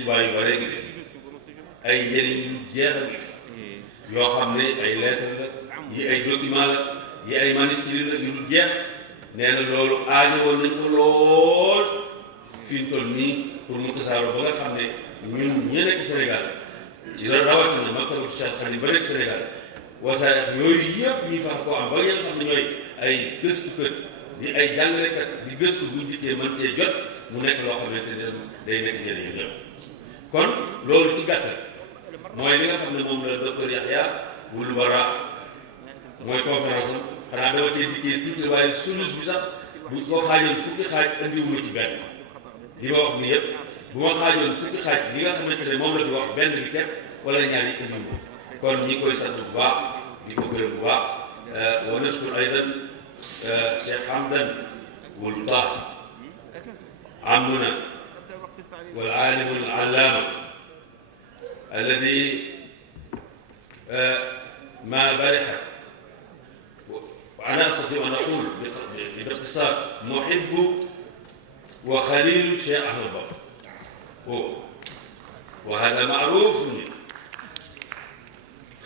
Tuubaa yu bare ngi fi ay njëriñ yu jeexal ngi fi yoo xam ne ay lettre la yi ay document la yi ay manuscrit la yu du jeex nee na loolu aajo woon nañ ko lool fi ñu toll nii pour mu tasaaroo ba nga xam ne ñun ñi nekk Sénégal ci la rawatina maktabatu Cheikh Khadim ba nekk Sénégal wasaare yooyu yëpp ñuy fax ko am ba ngeen xam ne ñooy ay gëstukat di ay jàngalekat di gëstu buñ dikkee mën cee jot mu nekk loo xamante ne day nekk njëriñu ñëpp kon loolu ci gàttal mooy li nga xam ne moom la docteur Yahya Wulu Bara mooy conférence am xanaa dama cee dikkee tuuti waaye sulus bi sax buñ ko xaajoon fukki xaaj andiwuma ci benn li ma wax ni yëpp bu ma xaajoon fukki xaaj li nga xamante ne moom la fi wax benn bi képp wala ñaar yi andiwuma kon ñi ngi koy sant bu baax di ko gërëm bu baax wa nashkur aydan Cheikh Hamdan Wulu Taha عمنا والعالم العلامة الذي ما برح وأنا أستطيع أن أقول باختصار محب وخليل الشيخ أحمد بابا وهذا معروف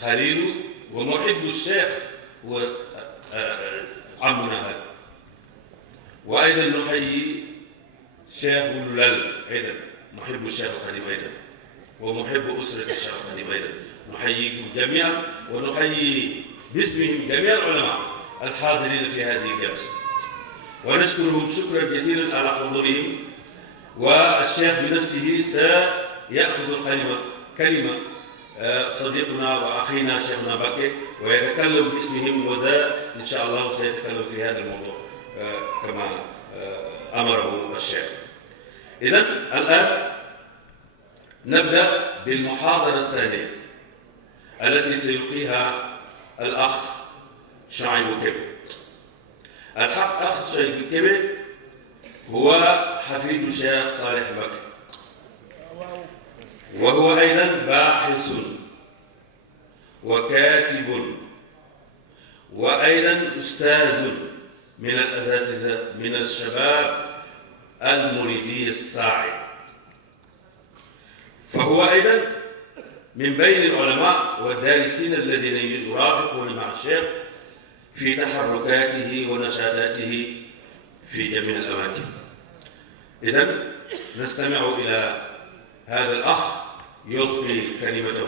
خليل ومحب الشيخ هو عمنا هذا وأيضا نحيي الشيخ ولال أيضا محب الشيخ الخديم أيضا ومحب أسرة الشيخ الخديم أيضا نحييكم جميعا ونحيي باسمهم جميع العلماء الحاضرين في هذه الجلسة ونشكرهم شكرا جزيلا على حضورهم والشيخ بنفسه سيأخذ كلمة صديقنا وأخينا شيخنا بكي ويتكلم باسمهم وذا إن شاء الله سيتكلم في هذا الموضوع كما أمره الشيخ. إذن الآن نبدأ بالمحاضرة الثانية التي سيلقيها الأخ شعيب كبي. الحق أخ شعيب كبي هو حفيد الشيخ صالح بكي وهو أيضا باحث وكاتب وأيضا أستاذ من الأساتذة من الشباب المريدي الساعي فهو أيضا من بين العلماء والدارسين الذين يرافقون مع الشيخ في تحركاته ونشاطاته في جميع الأماكن. إذن نستمع إلى هذا الأخ يلقي كلمته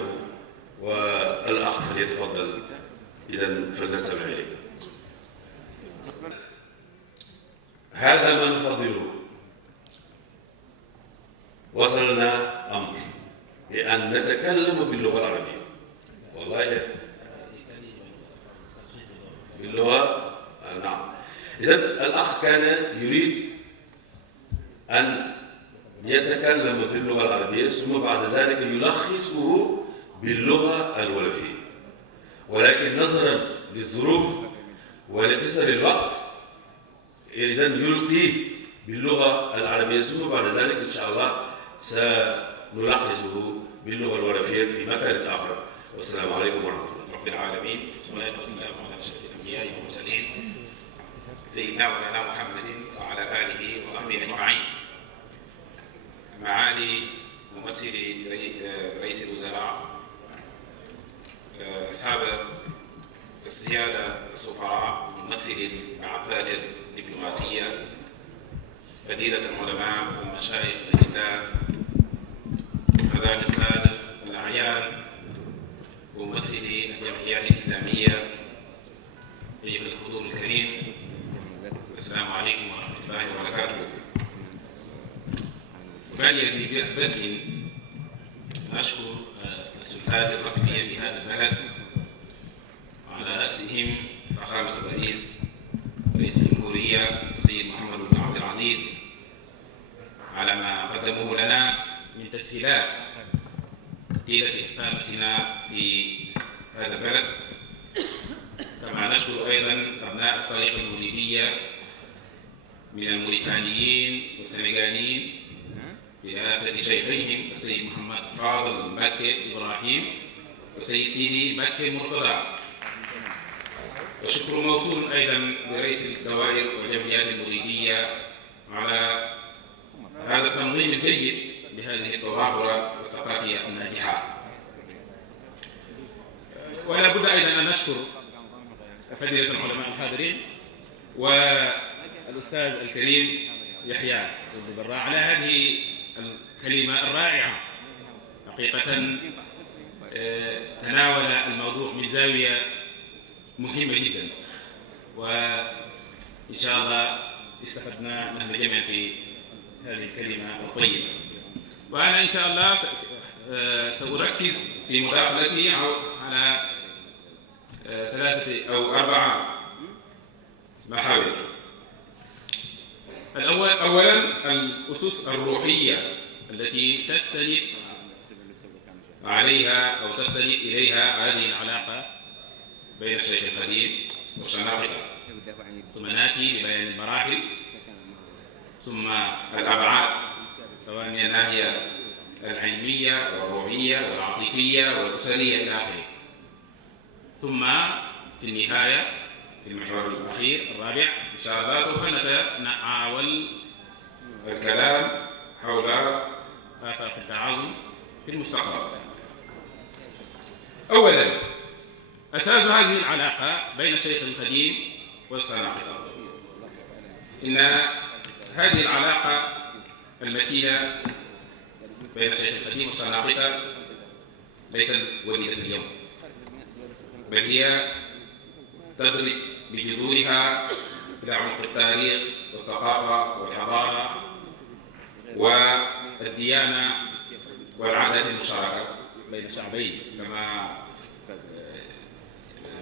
والأخ فليتفضل. إذن فلنستمع إليه. هذا ما نفضله. وصلنا أمر لأن نتكلم باللغة العربية والله باللغة نعم. إذن الأخ كان يريد أن يتكلم باللغة العربية ثم بعد ذلك يلخصه باللغة الولفية ولكن نظرا للظروف ولقصر الوقت إذن يلقيه باللغة العربية ثم بعد ذلك إن شاء الله سنلخصه باللغة الولفية في مكان آخر. والسلام عليكم ورحمة الله. رب العالمين والصلاة والسلام على أشرف الأنبياء والمرسلين سيدنا مولانا محمد وعلى آله وصحبه أجمعين. معالي ممثل رئيس الوزراء، أصحاب السيادة السفراء، ممثل البعثات الدبلوماسية، فضيلة العلماء والمشايخ الأجلاء، حضرات السادة الأعيان، وممثلي الجمعيات الإسلامية، أيها الحضور الكريم، السلام عليكم ورحمة الله وبركاته. بالي في بدء أشكر السلطات الرسمية في هذا البلد وعلى رأسهم فخامة رئيس الجمهورية السيد محمد بن عبد العزيز على ما قدموه لنا من تسهيلات طيلة إقامتنا في هذا البلد. كما نشكر أيضا أبناء الطريقة المولدية من الموريتانيين والسنغاليين برئاسة شيخيهم السيد محمد فاضل مكي إبراهيم والسيد سيدي مكي مرتضى. وشكر موصول أيضا لرئيس الدوائر والجمعيات المريدية على هذا التنظيم الجيد بهذه التظاهرة الثقافية الناجحة. ولا بد أيضا أن نشكر فضيلة العلماء الحاضرين والأستاذ الكريم يحيى بن براء على هذه الكلمة الرائعة. حقيقة تناول الموضوع من زاوية مهمة جدا، وإن شاء الله استفدنا نحن جميعا في هذه الكلمة الطيبة. وأنا إن شاء الله سأركز في مداخلتي على 3 أو 4 محاور. أولا الأسس الروحية التي تستند عليها أو تستند إليها هذه العلاقة بين الشيخ الخديم والشناقطة، ثم نأتي ببيان المراحل، ثم الأبعاد سواء من الناحية العلمية والروحية والعاطفية والأسرية إلى آخره، ثم في النهاية في المحور الأخير الرابع إن شاء الله سوف نتناول الكلام حول آفاق التعاون في المستقبل. أولا أساس هذه العلاقة بين الشيخ الخديم والشناقطة. إن هذه العلاقة المتينة بين الشيخ الخديم والشناقطة ليست وليدة اليوم، بل هي تضرب بجذورها إلى عمق التاريخ والثقافة والحضارة والديانة والعادات المشتركة بين الشعبين، كما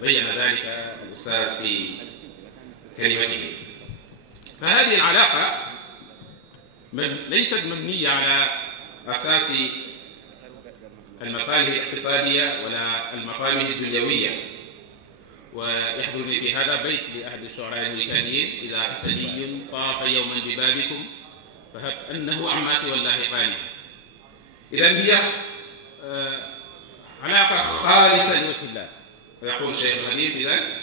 بين ذلك الأستاذ في كلمته. فهذه العلاقة ليست مبنية على أساس المصالح الاقتصادية ولا المطامح الدنيوية. ويحضرني في هذا بيت لأحد الشعراء الموريتانيين: إذا حسني طاف يوما ببابكم فهب أنه عما سوى الله قانع. إذن هي علاقة خالصة لوجه الله. ويقول الشيخ الخديم في ذلك: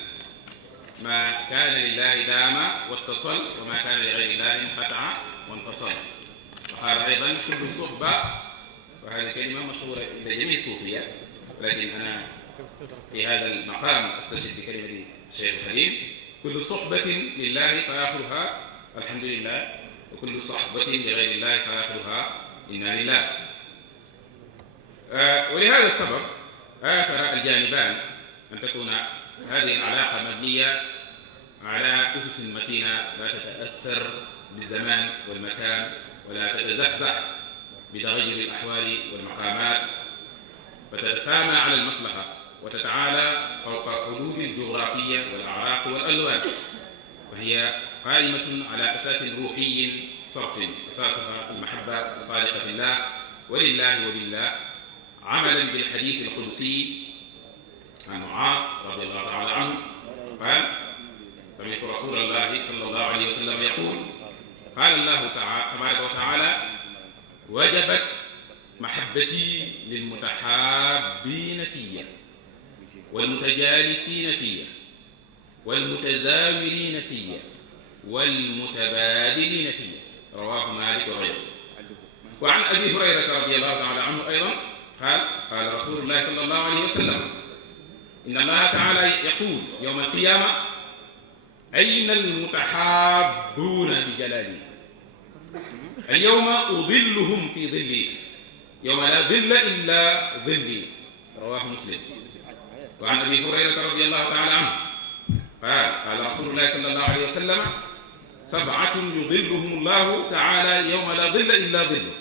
ما كان لله دام واتصل، وما كان لغير الله انقطع وانفصل. وقال أيضا: كل صحبة، وهذه كلمة مشهورة عند جميع الصوفية، ولكن أنا في هذا المقام أستشهد بكلمة الشيخ الخديم: كل صحبة لله فآخرها الحمد لله، وكل صحبة لغير الله فآخرها إنا لله. ولهذا السبب آثر الجانبان أن تكون هذه العلاقة مبنية على أسس متينة لا تتأثر بالزمان والمكان ولا تتزحزح بتغير الأحوال والمقامات، فتتسامى على المصلحة وتتعالى فوق الحدود الجغرافية والأعراق والألوان، وهي قائمة على أساس روحي صرف أساسها المحبة الصادقة في الله ولله وبالله، عملا بالحديث القدسي عن معاذ رضي الله تعالى عنه قال: سمعت رسول الله صلى الله عليه وسلم يقول: قال الله تبارك وتعالى: وجبت محبتي للمتحابين فيا والمتجالسين فيا والمتزاورين فيا والمتبادلين فيا. رواه مالك وغيره. وعن أبي هريرة رضي الله تعالى عنه أيضا قال: قال رسول الله صلى الله عليه وسلم: إن الله تعالى يقول يوم القيامة: أين المتحابون بجلالي؟ اليوم أظلهم في ظلي يوم لا ظل إلا ظلي. رواه مسلم. وعن أبي هريرة رضي الله تعالى عنه قال: قال رسول الله صلى الله عليه وسلم: 7 يظلهم الله تعالى يوم لا ظل إلا ظله: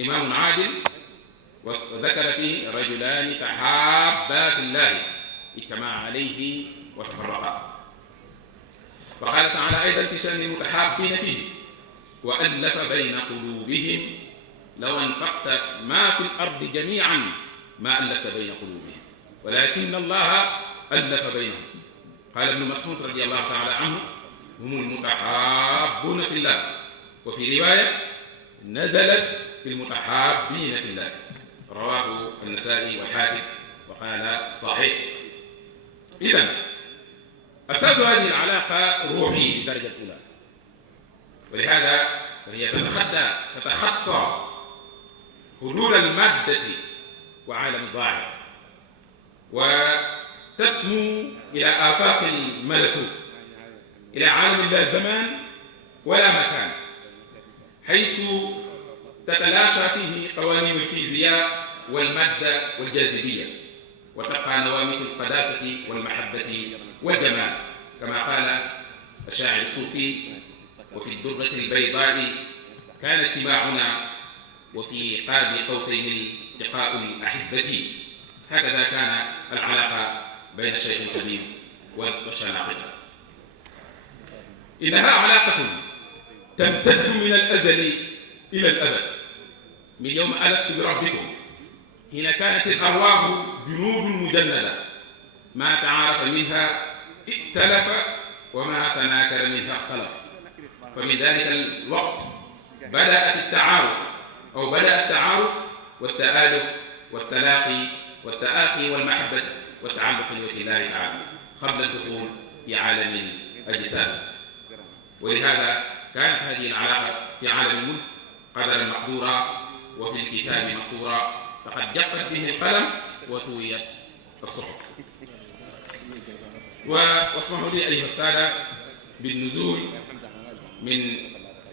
إمام عادل، وذكر فيه: رجلان تحابا في الله اجتمعا عليه وتفرقا. وقال تعالى أيضا في شأن المتحابين فيه: وألف بين قلوبهم لو أنفقت ما في الأرض جميعا ما ألفت بين قلوبهم ولكن الله ألف بينهم. قال ابن مسعود رضي الله تعالى عنه: هم المتحابون في الله. وفي رواية: نزلت في المتحابين في الله. رواه النسائي والحاكم وقال صحيح. إذن أساس هذه العلاقة روحي بالدرجة الأولى، ولهذا فهي تتخطى حدود المادة وعالم الظاهر، وتسمو إلى آفاق الملكوت، إلى عالم لا زمان ولا مكان، حيث تتلاشى فيه قوانين الفيزياء والمادة والجاذبية، وتبقى نواميس القداسة والمحبة والجمال، كما قال الشاعر الصوفي: وفي الدرة البيضاء كان اتباعنا، وفي قاب قوسين التقاء الأحبة. هكذا كان العلاقة بين الشيخ القديم والشناقطة. إنها علاقة تمتد من الأزل إلى الأبد، من يوم ألست بربكم حين كانت الأرواح جنود مجندة، ما تعارف منها ائتلف وما تناكر منها اختلف. فمن ذلك الوقت بدأ التعارف والتآلف والتلاقي والتآخي والمحبة والتعلق بوجه الله تعالى قبل الدخول في عالم الأجساد. ولهذا كانت هذه العلاقة في عالم الملك قدرا مقدورا، وفي الكتاب مسطورا، فقد جفت به القلم وطويت الصحف. واسمحوا لي أيها السادة بالنزول من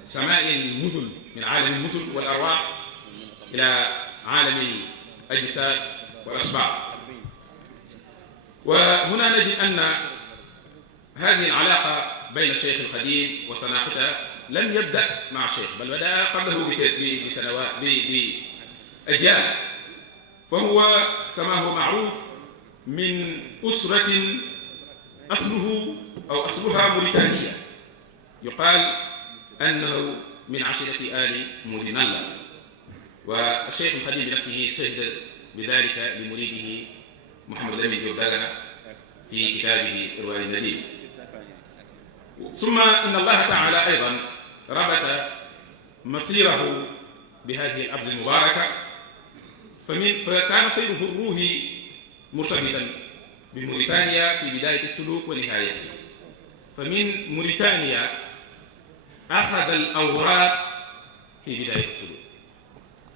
سماء المثل، من عالم المثل والأرواح إلى عالم الأجساد والأشباح. وهنا نجد أن هذه العلاقة بين الشيخ القديم وسناقطة لم يبدأ مع الشيخ، بل بدأ قبله بسنوات بأجيال. فهو كما هو معروف من أسرة أصلها موريتانية، يقال أنه من عشيرة آل مودينالا. والشيخ القديم بنفسه شهد بذلك لمريده محمد الأمين ديوب داغنا في كتابه إرواء النديم. ثم إن الله تعالى أيضا ربط مصيره بهذه الأرض المباركة، فكان سيره الروحي مرتبطا بموريتانيا في بداية السلوك ونهايته. فمن موريتانيا أخذ الأوراق في بداية السلوك،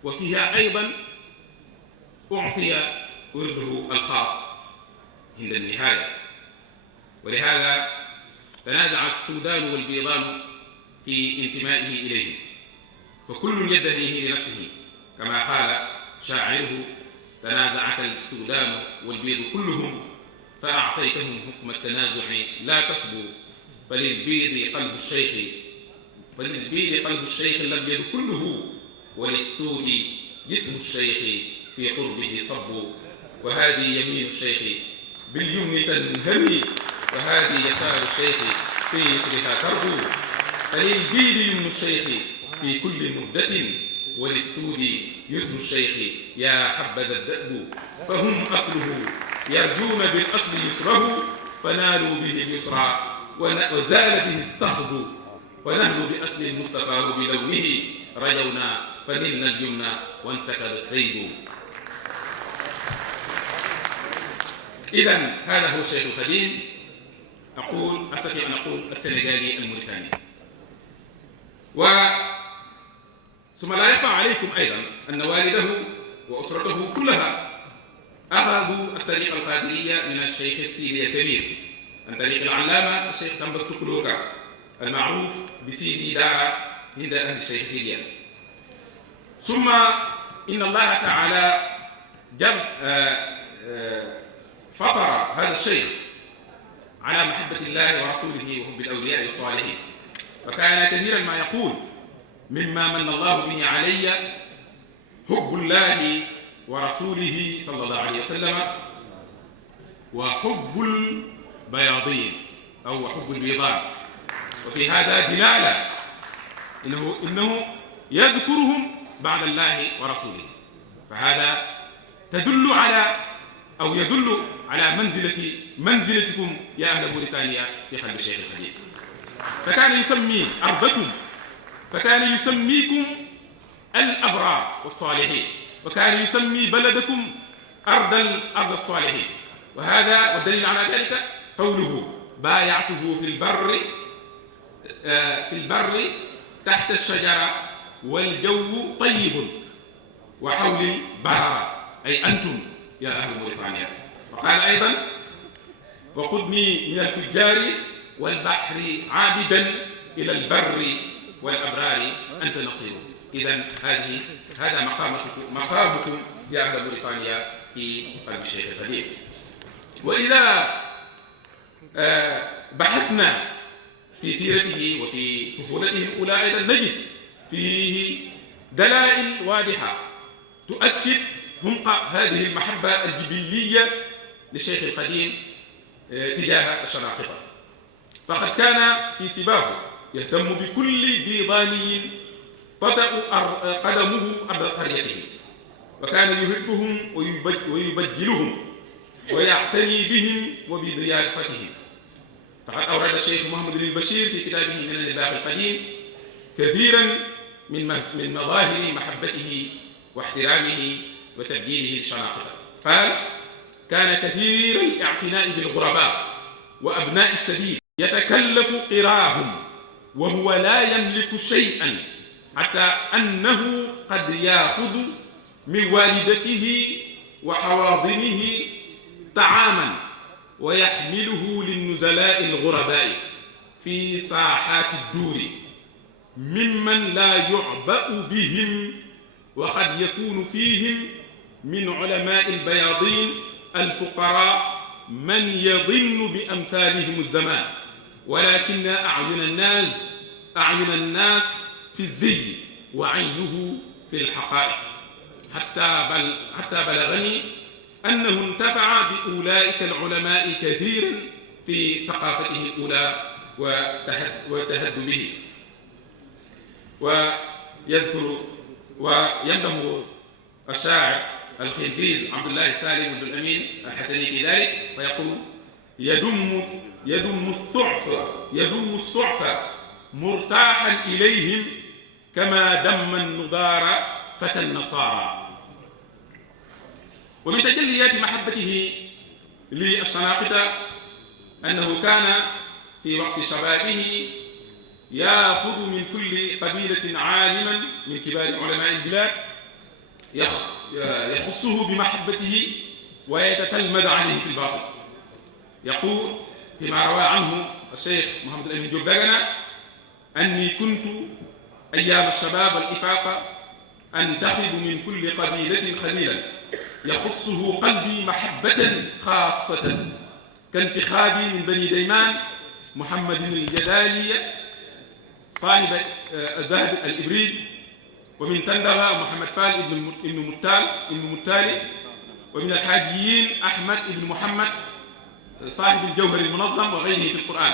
وفيها أيضا أعطي ورده الخاص عند النهاية. ولهذا تنازع السودان والبيضان في انتمائه إليه، فكل يدعيه لنفسه، كما قال شاعره: تنازعك السودان والبيض كلهم، فأعطيتهم حكم التنازع لا تصبوا، فللبيض قلب الشيخ الأبيض كله، وللسود جسم الشيخ في قربه صب. وهذه يمين الشيخ باليمن تنهمي، وهذه يسار الشيخ في يسرها تربو. فللبيض يمن الشيخ في كل مدة، وللسود يسر الشيخ يا حبذا الدأب. فهم أصله يرجون بالأصل يسره، فنالوا به اليسرى وزال به الصخب. ونهل بأصل المصطفى بلونه، رجونا فنلنا اليمنى وانسكب السيب. إذن هذا هو الشيخ القديم، أستطيع أن أقول السنغالي الموريتاني. ثم لا يخفى عليكم أيضا أن والده وأسرته كلها أخذوا الطريقة القادرية من الشيخ السيدي الكبير، عن طريق العلامة الشيخ سامبك تكلوكا المعروف بسيدي دارا عند أهل الشيخ سيديا. ثم إن الله تعالى فطر هذا الشيخ على محبة الله ورسوله وحب الأولياء والصالحين، فكان كثيرا ما يقول: مما من الله به علي حب الله ورسوله صلى الله عليه وسلم، وحب البياضين أو حب البيضان. وفي هذا دلالة إنه يذكرهم بعد الله ورسوله، فهذا يدل على منزلتكم يا أهل موريتانيا في قلب الشيخ القديم. فكان يسمي أرضكم، فكان يسميكم الأبرار والصالحين، وكان يسمي بلدكم أرض الصالحين. وهذا والدليل على ذلك قوله: بايعته في البر تحت الشجرة والجو طيب، وحول البررة، أي أنتم يا أهل موريتانيا. وقال أيضا: وخذني من الفجار والبحر عابدا إلى البر والأبرار أنت نصير. إذن هذا مقامكم يا أهل موريتانيا في قلب الشيخ القديم. وإذا بحثنا في سيرته وفي طفولته الأولى أيضا نجد فيه دلائل واضحة تؤكد عمق هذه المحبة الجبلية للشيخ القديم تجاه الشناقطة. فقد كان في سباه يهتم بكل بيضاني تطأ قدمه أرض قريته، وكان يحبهم ويبجلهم ويعتني بهم وبضيافتهم. فقد أورد الشيخ محمد بن البشير في كتابه من الإباق القديم كثيرا من مظاهر محبته واحترامه وتبجيله للشناقطة. قال: كان كثير الاعتناء بالغرباء وأبناء السبيل، يتكلف قراهم وهو لا يملك شيئا، حتى أنه قد يأخذ من والدته وحواضنه طعاما ويحمله للنزلاء الغرباء في ساحات الدور ممن لا يعبأ بهم، وقد يكون فيهم من علماء البياضين الفقراء من يظن بأمثالهم الزمان، ولكن أعين الناس في الزي وعينه في الحقائق، حتى بلغني أنه انتفع بأولئك العلماء كثيرا في ثقافته الأولى وتهذبه. ويذكر وينبه الشاعر الخنفيز عبد الله سالم بن الأمين الحسني في ذلك فيقول: يدم الثعف مرتاحا إليهم كما دم النضار فتى النصارى. ومن تجليات محبته للشناقطة أنه كان في وقت شبابه يأخذ من كل قبيلة عالما من كبار علماء البلاد يخصه بمحبته ويتتلمذ عليه في الباطل. يقول فيما روى عنه الشيخ محمد الأمين جوب دغنا: أني كنت أيام الشباب والإفاقة أنتخب من كل قبيلة خليلا يخصه قلبي محبة خاصة، كانتخابي من بني ديمان محمد الجدالي صاحب الذهب الإبريز، ومن تندغة محمد فال ابن متالي، ومن الحاجيين أحمد ابن محمد صاحب الجوهر المنظم وغيره في القرآن.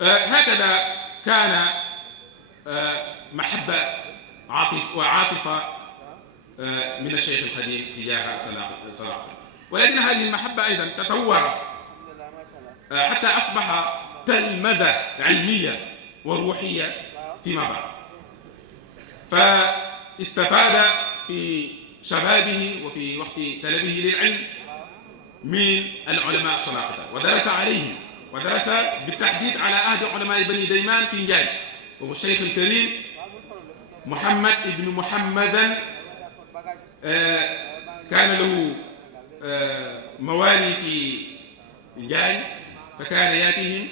هكذا كان محبة وعاطفة من الشيخ القديم تجاه صلاح. ولكن هذه المحبة أيضا تطور حتى أصبح تلمذة علمية وروحية فيما بعد، فاستفاد في شبابه وفي وقت طلبه للعلم من العلماء الشناقطة ودرس عليهم، ودرس بالتحديد على عهد علماء بني ديمان في نجاي، وهو الشيخ الكريم محمد ابن محمد كان له موالي في نجاي فكان ياتيهم،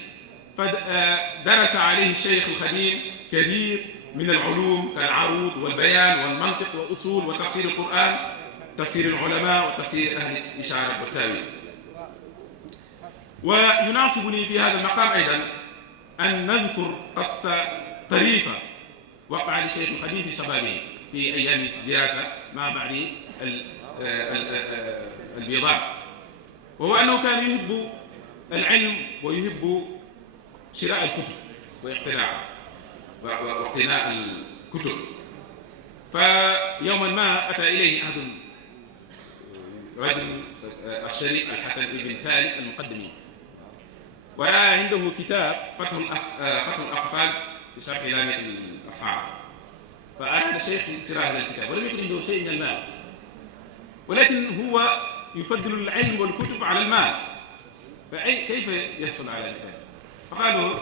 فدرس عليه الشيخ القديم كثير من العلوم كالعروض والبيان والمنطق والأصول وتفسير القرآن، تفسير العلماء وتفسير أهل الإشارة والتاويل. ويناسبني في هذا المقام أيضا أن نذكر قصة طريفة وقع للشيخ القديم في شبابه في أيام الدراسة مع بعض البيضان، وهو أنه كان يحب العلم ويحب شراء الكتب واقتناء الكتب. فيوما ما أتى إليه أحد رجل الشريف الحسن بن ثالث المقدمي، ورأى عنده كتاب فتح الأقفال في شرح لامية الأفعال، فأراد الشيخ شراء هذا الكتاب ولم يكن عنده شيء من المال، ولكن هو يفضل العلم والكتب على المال، فكيف يحصل على الكتاب؟ فقالوا: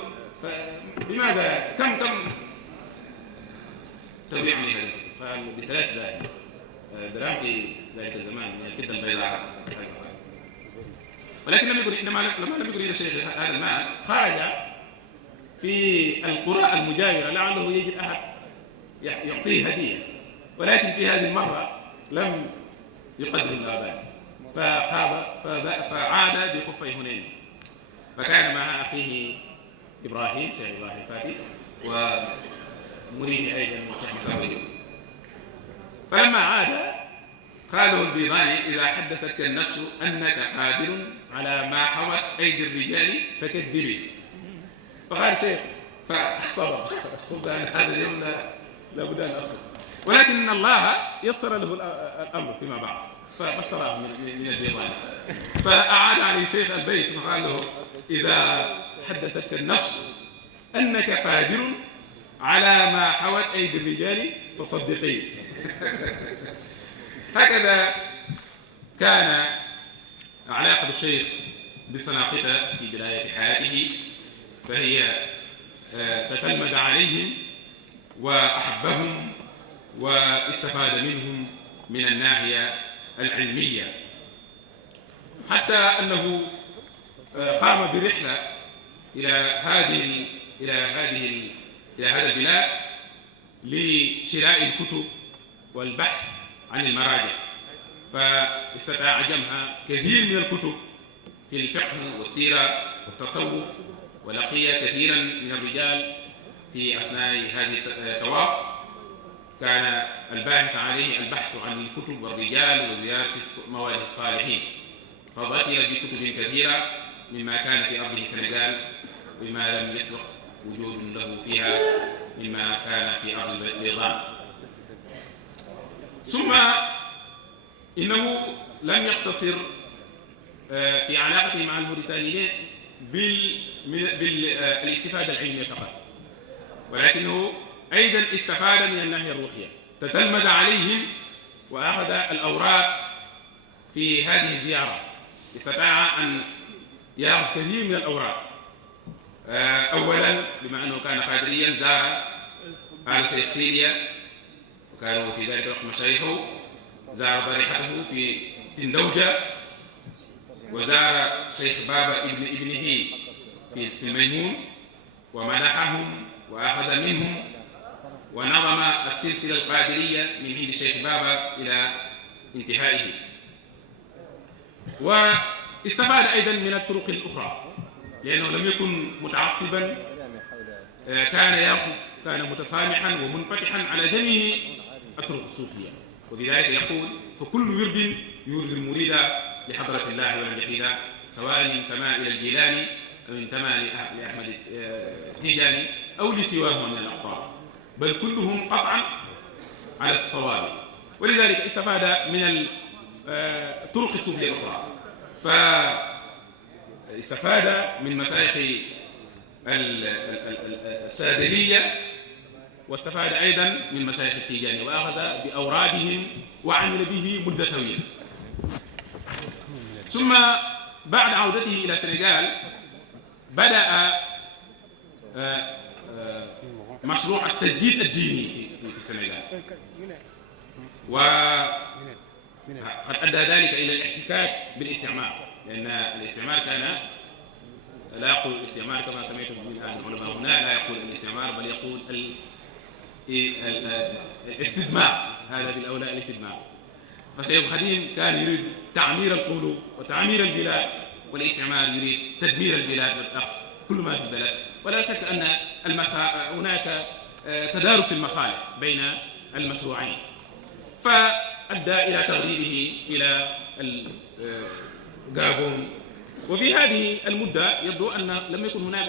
لماذا كم تبيعني هذا الكتاب؟ قال ب3 دراهم في ذلك الزمان من الفضة البيضاء. ولكن لم يكن لما لم يكن الشيخ هذا المال خرج في القرى المجاورة لعله يجد أحد يعطيه هدية، ولكن في هذه المرة لم يقدم الله فخاب فعاد بخفي هنين، فكان مع أخيه إبراهيم شيخ إبراهيم فاتي ومريد أيضا الشيخ مساوي. فلما عاد قاله البيضاني: إذا حدثتك النفس أنك قادر على ما حوت أيدي الرجال فكذبي. فقال شيخ فصبر قلت هذا اليوم لابد أن أصبر، ولكن الله يسر له الأمر فيما بعد فبشره من البيضاني. فأعاد عليه الشيخ البيت فقال له: إذا حدثتك النفس أنك قادر على ما حوت أيدي الرجال فصدقيه. هكذا كان علاقة الشيخ بسناقطة في بداية حياته، فهي تتلمذ عليهم وأحبهم واستفاد منهم من الناحية العلمية، حتى أنه قام برحلة إلى هذا البلاد لشراء الكتب والبحث عن المراجع، فاستطاع جمع كثير من الكتب في الفقه والسيرة والتصوف، ولقي كثيرا من الرجال في أثناء هذه الطواف. كان الباحث عليه البحث عن الكتب والرجال وزيارة مواد الصالحين، فظفر بكتب كثيرة مما كان في أرضه السنغال بما لم يسبق وجود له فيها مما كان في أرض البيضاء. ثم إنه لم يقتصر في علاقته مع الموريتانيين بالاستفادة العلمية فقط، ولكنه أيضا استفاد من الناحية الروحية، تتلمذ عليهم وأخذ الأوراق في هذه الزيارة، استطاع أن يأخذ كثير من الأوراق. أولا بما أنه كان قادريا زار آل شيخ سيريا وكانوا في ذلك الوقت مشايخه، زار ضريحته في تندوجة، وزار شيخ بابا ابنه في الميمون ومنحهم وأخذ منهم، ونظم السلسلة القادرية من عند الشيخ بابا إلى انتهائه. واستفاد أيضا من الطرق الأخرى لأنه لم يكن متعصبا، كان متسامحا ومنفتحا على جميع الطرق الصوفية، وبذلك يقول: فكل ورد يورد المريد لحضرة الله والوحيد، سواء انتمى إلى الجيلاني أو انتمى لأحمد التيجاني أو لسواه من الأقطار، بل كلهم قطعا على الصواب. ولذلك استفاد من الطرق الصوفية الأخرى، فاستفاد من مشايخ السادلية، واستفاد أيضا من مشايخ التيجاني، وأخذ بأورادهم وعمل به مدة طويلة. ثم بعد عودته إلى السنغال بدأ مشروع التجديد الديني في السنغال، وقد أدى ذلك إلى الاحتكاك بالاستعمار، لأن الاستعمار كان لا يقول الاستعمار كما سمعتم من العلماء هنا، لا يقول الاستعمار بل يقول الاستدمار، هذا بالأولى الاستدمار. فالشيخ الخديم كان يريد تعمير القلوب وتعمير البلاد، والاستعمار يريد تدمير البلاد والأخذ كل ما في البلد. ولا شك أن هناك تدارك في المصالح بين المشروعين، فأدى إلى تغريبه إلى الغابون. وفي هذه المدة يبدو أن لم يكن هناك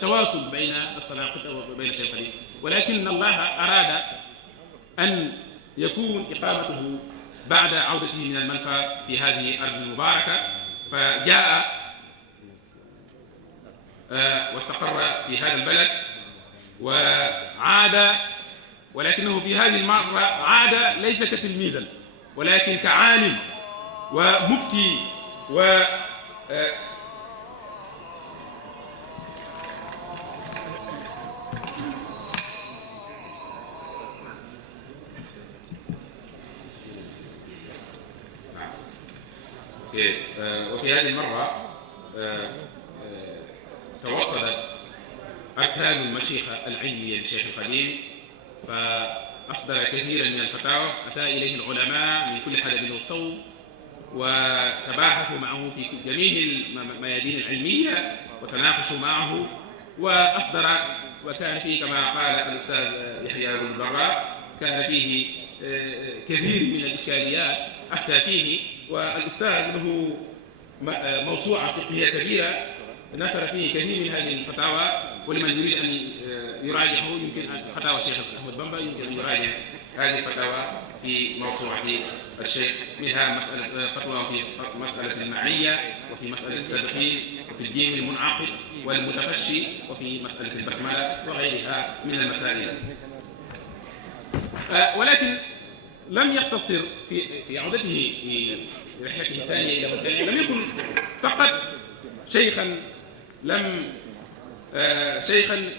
تواصل بين السلاقطة وبين الشيخ الخديم، ولكن الله أراد أن يكون إقامته بعد عودته من المنفى في هذه الأرض المباركة، فجاء واستقر في هذا البلد وعاد، ولكنه في هذه المرة عاد ليس كتلميذا ولكن كعالم ومفتي وفي هذه المرة توطد أركان المشيخة العلمية للشيخ القديم، فأصدر كثيرا من الفتاوى أتى إليه العلماء من كل حدب وصوب وتباحثوا معه في جميع الميادين العلمية وتناقشوا معه وأصدر، وكان فيه كما قال الأستاذ يحيى بن براء كان فيه كثير من الإشكاليات أفتى فيه، والأستاذ له موسوعة فقهية كبيرة نشر فيه كثير من هذه الفتاوى، ولمن يريد أن يراجعه يمكن فتاوى الشيخ أحمد بمبا يمكن أن يراجع هذه الفتاوى في موسوعة الشيخ، منها فتوى في مسألة المعية وفي مسألة التدخين وفي الدين المنعقد والمتفشي وفي مسألة البسملة وغيرها من المسائل. ولكن لم يقتصر في عودته في رحلته الثانية إلى موريتانيا، لم يكن فقط شيخا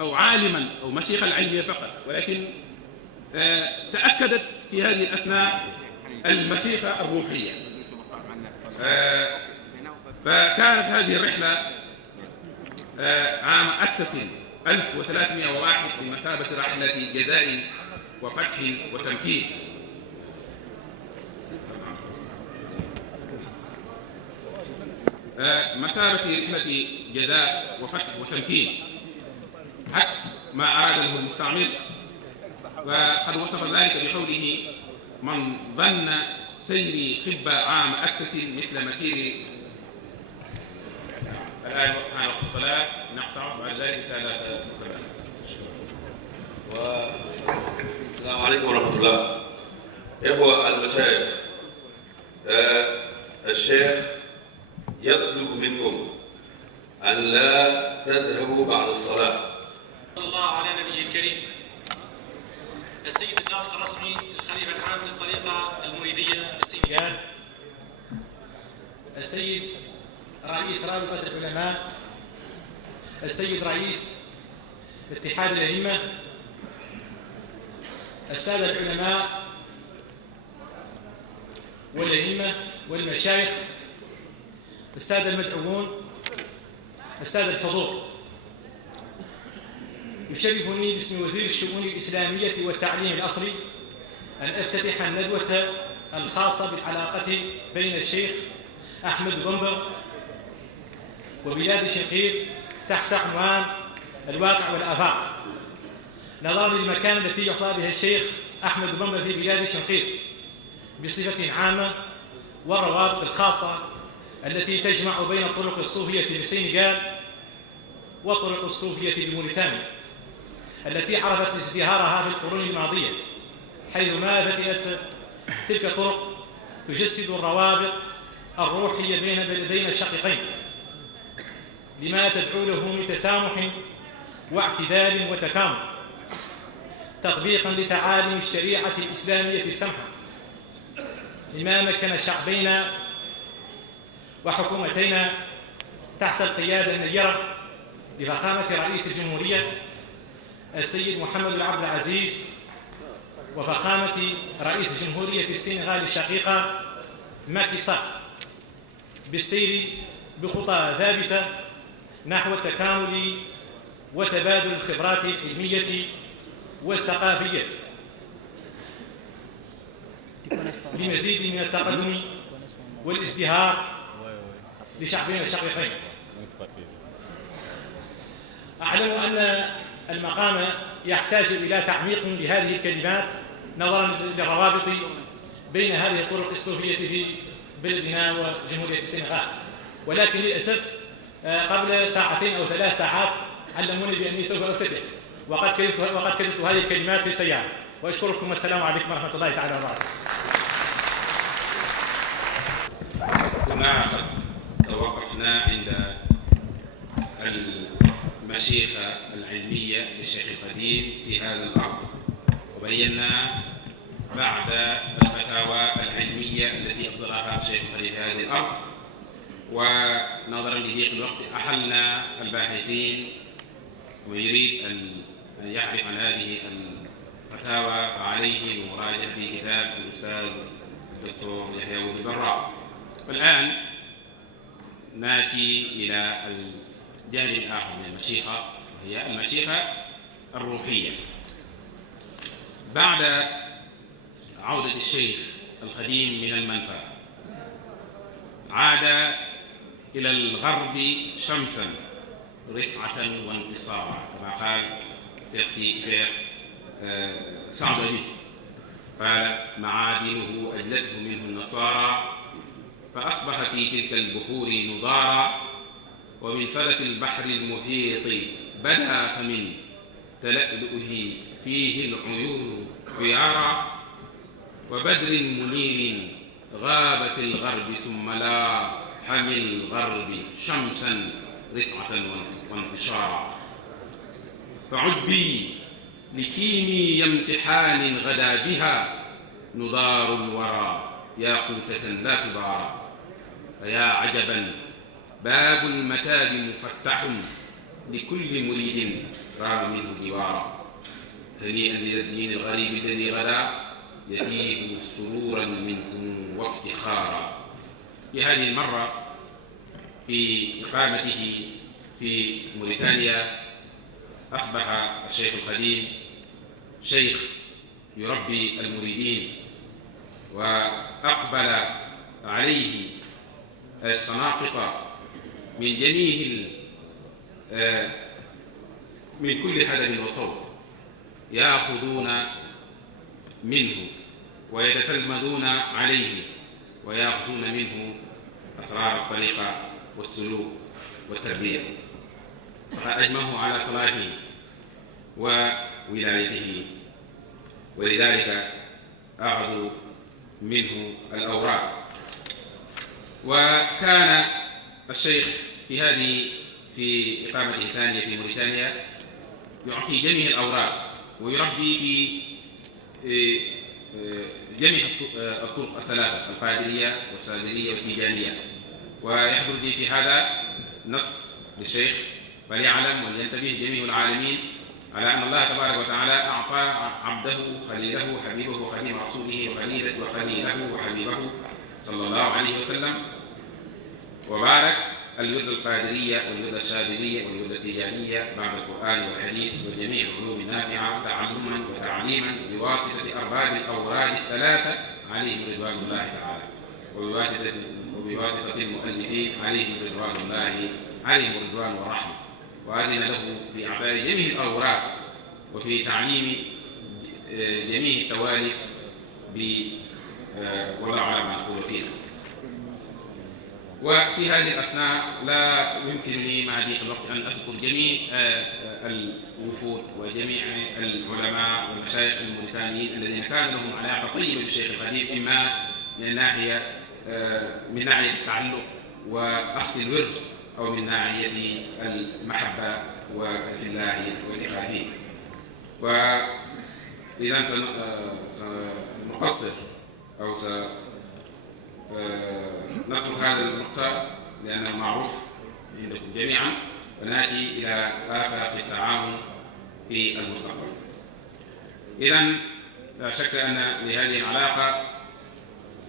أو عالما أو مشيخا علميا فقط، ولكن تأكدت في هذه الأثناء المشيخة الروحية. فكانت هذه الرحلة عام أكسس 1301 بمثابة رحلة جزاء وفتح وتمكين. مثابة رحلة جزاء وفتح وتمكين عكس ما أراده المستعمر، وقد وصف ذلك بقوله: من ظن سيري خب عام أكسس مثل مسير. الآن عن وقت الصلاة نقطع، بعد ذلك ثلاثة. السلام عليكم ورحمة الله. إخوة المشايخ، الشيخ يطلب منكم أن لا تذهبوا بعد الصلاة. صلى الله على نبيه الكريم. السيد الناطق الرسمي الخليفة العام للطريقة المريدية بالسنغال، السيد رئيس رابطة العلماء، السيد رئيس اتحاد الأئمة، السادة العلماء والأئمة والمشايخ، السادة المدعوون، السادة الحضور، يشرفني باسم وزير الشؤون الإسلامية والتعليم الأصلي أن أفتتح الندوة الخاصة بالعلاقة بين الشيخ أحمد بمبر وبلاد شقيق تحت عنوان الواقع والآفاق، نظرا للمكان التي يحظى بها الشيخ أحمد بمبر في بلاد شقيق بصفة عامة، والروابط الخاصة التي تجمع بين الطرق الصوفية بالسنغال والطرق الصوفية بموريتانيا التي عرفت ازدهارها في القرون الماضية، حيثما بدأت تلك الطرق تجسد الروابط الروحية بين البلدين الشقيقين لما تدعو له من تسامح واعتدال وتكامل، تطبيقا لتعاليم الشريعة الإسلامية السمحة، لما مكن شعبين وحكومتين تحت القيادة النيرة لفخامة رئيس الجمهورية السيد محمد بن عبد العزيز وفخامة رئيس جمهورية السنغال الشقيقة ماكي سال، بالسير بخطى ثابتة نحو التكامل وتبادل الخبرات العلمية والثقافية لمزيد من التقدم والازدهار لشعبين الشقيقين. أعلم أن المقام يحتاج إلى تعميق لهذه الكلمات نظرا للروابط بين هذه الطرق الصوفية في بلدنا وجمهورية السنغال، ولكن للأسف قبل ساعتين أو 3 ساعات علموني بأني سوف أفتتح، وقد كتبت هذه الكلمات في السيارة، وأشكركم والسلام عليكم ورحمة الله تعالى وبركاته. كما توقفنا عند المشيخة العلمية للشيخ القديم في هذا الأرض، وبينا بعد الفتاوى العلمية التي أصدرها الشيخ القديم في هذه الأرض، ونظرا لضيق الوقت أحلنا الباحثين ويريد أن يعرف عن هذه الفتاوى فعليه بمراجعة كتاب الأستاذ الدكتور يحيى بن براء. والآن ناتي إلى الجانب الآخر من المشيخة، وهي المشيخة الروحية. بعد عودة الشيخ الخديم من المنفى عاد إلى الغرب شمسا رفعة وانتصارا كما قال شيخ سعد به، قال معادنه أجلته منه النصارى فأصبح في تلك البحور نضارا، ومن سلف البحر المحيط بدا فمن تلألؤه فيه العيون عيارا، وبدر منير غاب في الغرب ثم لا حمي الغرب شمسا رفعة وانتشارا، فعجبي لكيمي امتحان غدا بها نضار الورى ياقوتة لا تبارى، فيا عجبا باب المتاب مفتح لكل مريد رام منه جوارا، هنيئا للدين الغريب الذي غدا يتيه سرورا منكم وافتخارا. في هذه المرة في إقامته في موريتانيا أصبح الشيخ الخديم شيخ يربي المريدين، وأقبل عليه الصناقطة من جميع من كل هدف وصوت يأخذون منه ويتتلمذون عليه ويأخذون منه أسرار الطريقة والسلوك والتربية، فقد أجمعوا على صلاحه وولايته، ولذلك أخذوا منه الأوراق. وكان الشيخ في إقامته الثانية في موريتانيا يعطي جميع الأوراق ويربي في جميع الطرق الثلاثة القادرية والسازلية والتيجانية، ويحضر لي في هذا نص للشيخ فليعلم ولينتبه جميع العالمين على أن الله تبارك وتعالى أعطى عبده خليله حبيبه وخليل رسوله وخليله وحبيبه صلى الله عليه وسلم، وبارك اليد القادرية واليد الشاذلية واليد التيجانية بعد القرآن والحديث وجميع العلوم النافعة تعلما وتعليما بواسطة أرباب الأوراد الثلاثة عليهم رضوان الله تعالى، وبواسطة المؤلفين عليهم رضوان الله عليهم رضوان ورحمة، وأذن له في إعطاء جميع الأوراد وفي تعليم جميع التوالف والله أعلم ما نقول فيها. وفي هذه الأثناء لا يمكنني مع ضيق الوقت أن أذكر جميع الوفود وجميع العلماء والمشايخ الموريتانيين الذين كان لهم علاقة طيبة بالشيخ الخديم، إما من ناحية التعلق وأخذ الورد، أو من ناحية المحبة وفي الله والإخاء فيه. وإذا سنقصر أو نترك هذا النقطة لأنه معروف عندكم جميعا، ونأتي إلى آفاق التعاون في المستقبل. إذن لا شك أن لهذه العلاقة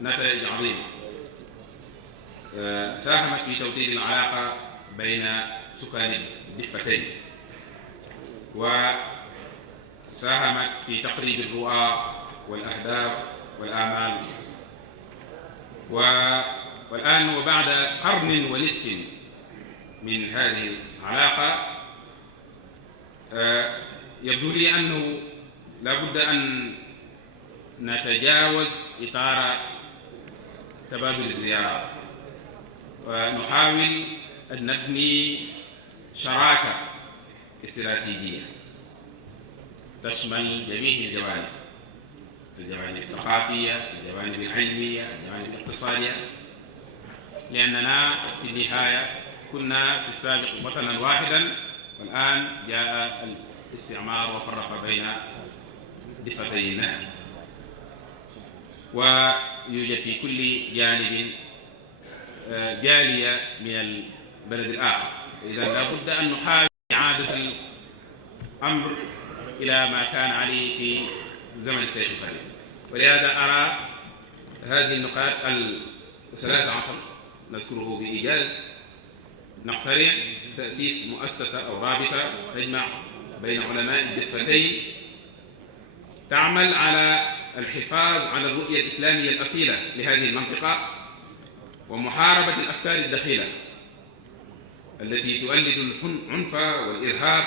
نتائج عظيمة ساهمت في توطيد العلاقة بين سكان الضفتين، وساهمت في تقريب الرؤى والأهداف والآمال. والآن وبعد قرن ونصف من هذه العلاقة يبدو لي أنه لا بد أن نتجاوز إطار تبادل الزيارات ونحاول أن نبني شراكة استراتيجية تشمل جميع الجوانب الثقافية، الجوانب العلمية، الجوانب الاقتصادية، لأننا في النهاية كنا في السابق وطنا واحدا، والآن جاء الاستعمار وفرق بين ضفتين، ويوجد في كل جانب جالية من البلد الآخر. إذا لابد أن نحاول إعادة الأمر إلى ما كان عليه في زمن الشيخ الخديم، ولهذا أرى هذه النقاط 13 نذكره بإيجاز، نقترح تأسيس مؤسسة أو رابطة تجمع بين علماء الدفتين تعمل على الحفاظ على الرؤية الإسلامية الأصيلة لهذه المنطقة ومحاربة الأفكار الدخيلة التي تولد العنف والإرهاب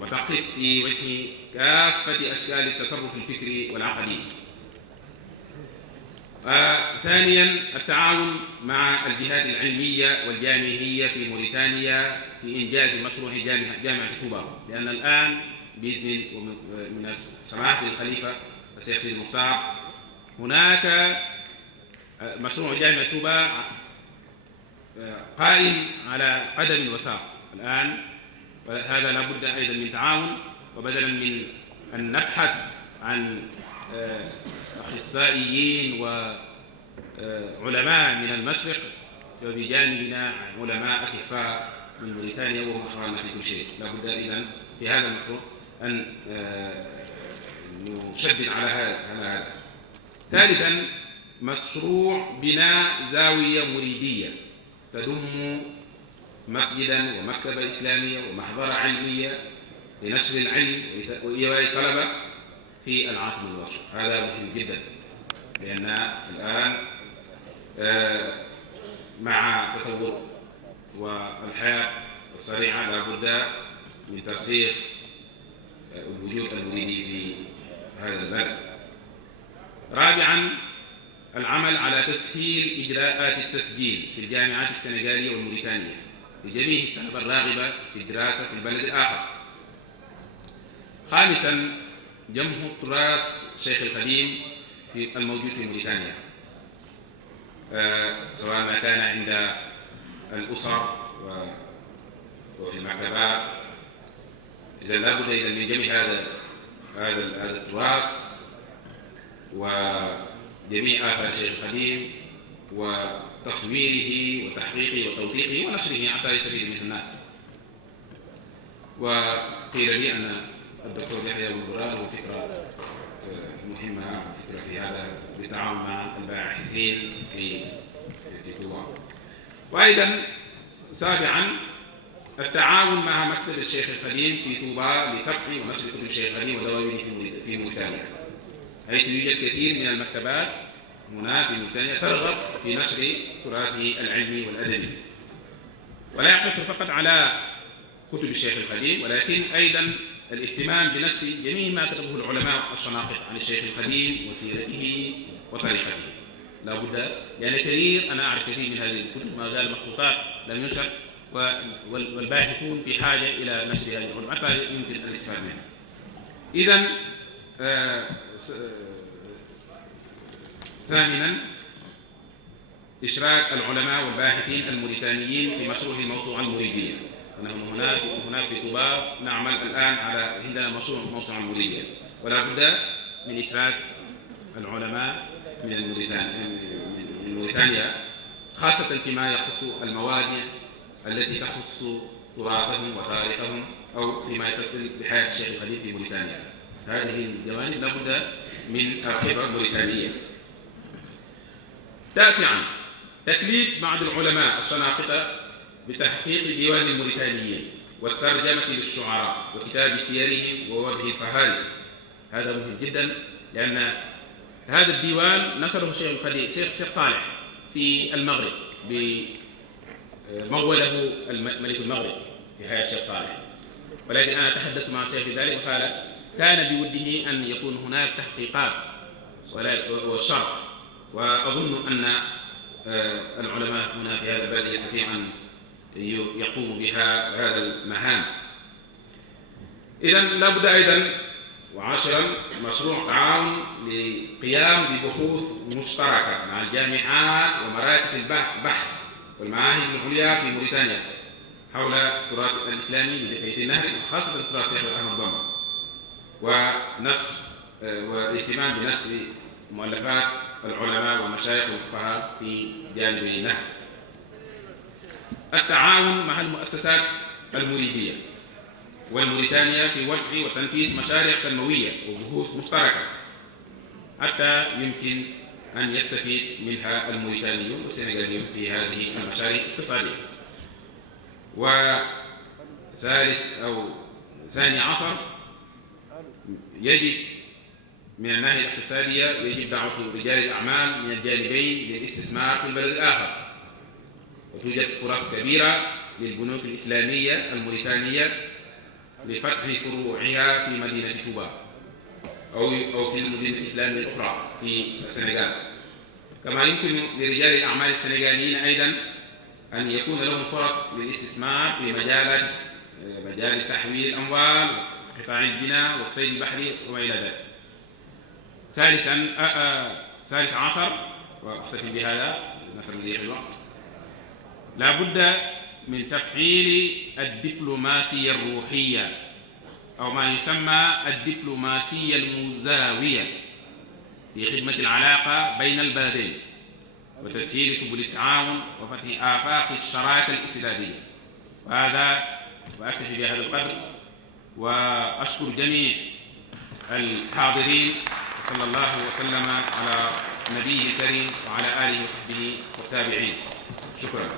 وتقف في وجه كافة أشكال التطرف الفكري والعقدي. ثانيا التعاون مع الجهات العلمية والجامعية في موريتانيا في إنجاز مشروع جامعة طوبى، لأن الآن بإذن من سماحة الخليفة الشيخ سيد المختار هناك مشروع جامعة طوبى قائم على قدم وساق الآن، وهذا لابد أيضا من تعاون، وبدلا من أن نبحث عن أخصائيين وعلماء من المشرق فبجانبنا علماء أكفاء من موريتانيا وهم أخواننا في كل شيء. لابد إذن في هذا المشروع أن نشدد على هذا. ثالثا مشروع بناء زاوية مريدية تضم مسجدا ومكتبة إسلامية ومحضرة علمية لنشر العلم وإيواء الطلبة في العاصمة الواشر. هذا مهم جدا، لأن الآن مع التطور والحياة السريعة لابد من ترسيخ الوجود المريدي في هذا البلد. رابعا العمل على تسهيل إجراءات التسجيل في الجامعات السنغالية والموريتانية لجميع الطلبة الراغبة في الدراسة في البلد الآخر. خامسا جمع تراث الشيخ القديم في الموجود في موريتانيا، سواء ما كان عند الأسر وفي المكتبات. إذا لابد من جمع هذا التراث وجميع آثار الشيخ القديم وتصويره وتحقيقه وتوثيقه ونشره حتى يستفيد منه الناس. وقيل لي أن الدكتور يحيى أبو البراء له فكرة مهمة، فكرة في هذا بالتعاون مع الباحثين في طوبى. وأيضا سابعا التعاون مع مكتبة الشيخ القديم في طوبى لطبع ونشر كتب الشيخ القديم ودواوين في موريتانيا، حيث يوجد كثير من المكتبات هنا في موريتانيا ترغب في نشر تراثه العلمي والأدبي، ولا يقتصر فقط على كتب الشيخ القديم، ولكن أيضا الاهتمام بنشر جميع ما كتبه العلماء الشناقطة عن الشيخ القديم وسيرته وطريقته. لا بد، يعني كثير أنا أعرف كثير من هذه الكتب ما زال مخطوطات لم ينشر، والباحثون في حاجة إلى نشر هذه العلوم حتى يمكن الاستفادة منها. إذن ثامنا إشراك العلماء والباحثين الموريتانيين في مشروع الموسوعة المريدية. نحن هناك في طوبى نعمل الآن على عندنا مشروع الموسوعة المريدية، ولا بد من إشراك العلماء من موريتانيا خاصة فيما يخص المواد التي تخص تراثهم وتاريخهم أو فيما يتصل بحياة الشيخ القديم في موريتانيا. هذه الجوانب لا بد من الخبرة الموريتانية. تاسعا تكليف بعض العلماء الشناقطة بتحقيق ديوان الموريتانيين والترجمة للشعراء وكتاب سيرهم ووجه الفهارس. هذا مهم جدا، لأن هذا الديوان نشره الشيخ القديم الشيخ صالح في المغرب بموله ملك المغرب في حياة الشيخ صالح، ولكن أنا تحدثت مع الشيخ في ذلك وقال كان بوده أن يكون هناك تحقيقات والشرح، وأظن أن العلماء هنا في هذا البلد يستطيعون أن يقوموا بها هذا المهام. إذن لابد أيضا. وعاشرا مشروع تعاون للقيام ببحوث مشتركة مع الجامعات ومراكز البحث والمعاهد العليا في موريتانيا حول التراث الإسلامي بضفة النهر، وخاصة تراث الشيخ أحمد بامبا، ونشر والاهتمام بنشر مؤلفات العلماء والمشايخ والفقهاء في جانب النهر. التعاون مع المؤسسات المريدية والموريتانيا في وضع وتنفيذ مشاريع تنموية وبحوث مشتركة حتى يمكن أن يستفيد منها الموريتانيون والسنغاليون في هذه المشاريع الاقتصادية. وثالث أو ثاني عصر، يجب من الناحية الاقتصادية يجب دعوة رجال الأعمال من الجانبين للاستثمار في البلد الآخر، وتوجد فرص كبيرة للبنوك الإسلامية الموريتانية لفتح فروعها في مدينة توبا أو في المدن الإسلامية الأخرى في السنغال. كما يمكن لرجال الأعمال السنغاليين أيضا أن يكون لهم فرص للاستثمار في مجال تحويل الأموال وقطاع البناء والصيد البحري وما إلى ذلك. ثالث عصر، وأختتم بهذا نسأل ضيق الوقت، لا بد من تفعيل الدبلوماسية الروحية أو ما يسمى الدبلوماسية المزاوية في خدمة العلاقة بين البلدين وتسهيل سبل التعاون وفتح آفاق الشراكة الاقتصادية. وهذا وأكتفي بهذا القدر، وأشكر جميع الحاضرين، صلى الله وسلم على نبيه الكريم وعلى آله وصحبه والتابعين. شكرا.